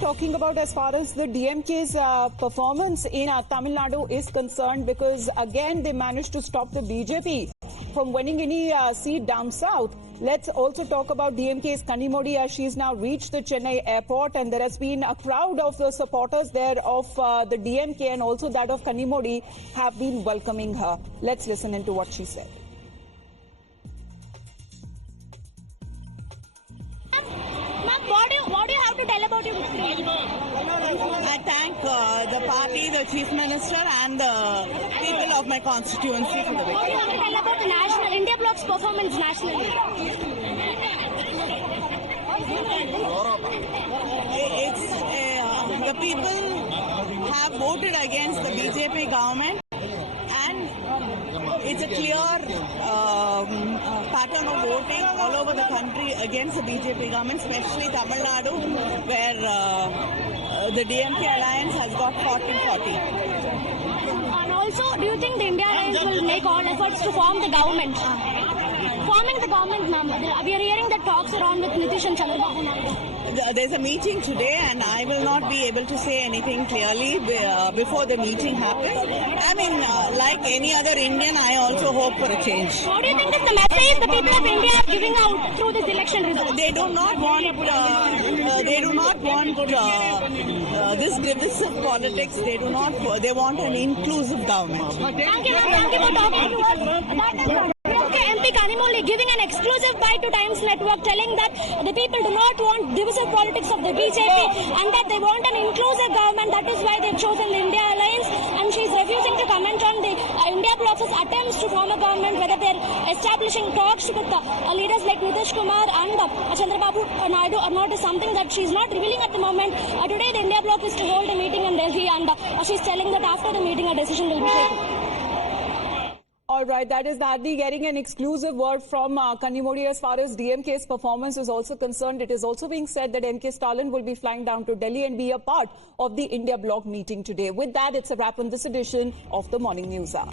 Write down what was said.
Talking about as far as the DMK's performance in Tamil Nadu is concerned, because again they managed to stop the BJP from winning any seat down south. Let's also talk about DMK's Kanimozhi, as she's now reached the Chennai airport, and there has been a crowd of the supporters there of the DMK and also that of Kanimozhi have been welcoming her. Let's listen into what she said. What do you have to tell about your victory? I thank the party, the Chief Minister and the people of my constituency for the victory. What do you have to tell about the national India Block's performance nationally? The people have voted against the BJP government, and it's a clear pattern of voting all over the country against the BJP government, especially Tamil Nadu, where the DMK alliance has got 40-40. And also, do you think the India Alliance will make all efforts to form the government? Forming the government, ma'am. We are hearing that talks are on with Nitish and Chandrababu Naidu. There's a meeting today, and I will not be able to say anything clearly before the meeting happens. I mean, like any other Indian, I also hope for a change. What do you think is the message the people of India are giving out through this election result? They do not want. This divisive politics. They do not. They want an inclusive government. Thank you, ma'am. Thank you for talking to us. MP Kanimozhi giving an exclusive bite to Times Network, telling that the people do not want divisive politics of the BJP and that they want an inclusive government. That is why they've chosen the India Alliance, and she's refusing to comment on the India Block's attempts to form a government, whether they're establishing talks with leaders like Nitish Kumar and Chandrababu Naidu or not, is something that she's not revealing at the moment. Today the India Block is to hold a meeting in Delhi, and she's telling that after the meeting a decision will be taken. All right, that is Dharni getting an exclusive word from Kanimozhi as far as DMK's performance is also concerned. It is also being said that M.K. Stalin will be flying down to Delhi and be a part of the India Bloc meeting today. With that, it's a wrap on this edition of the Morning News Hour.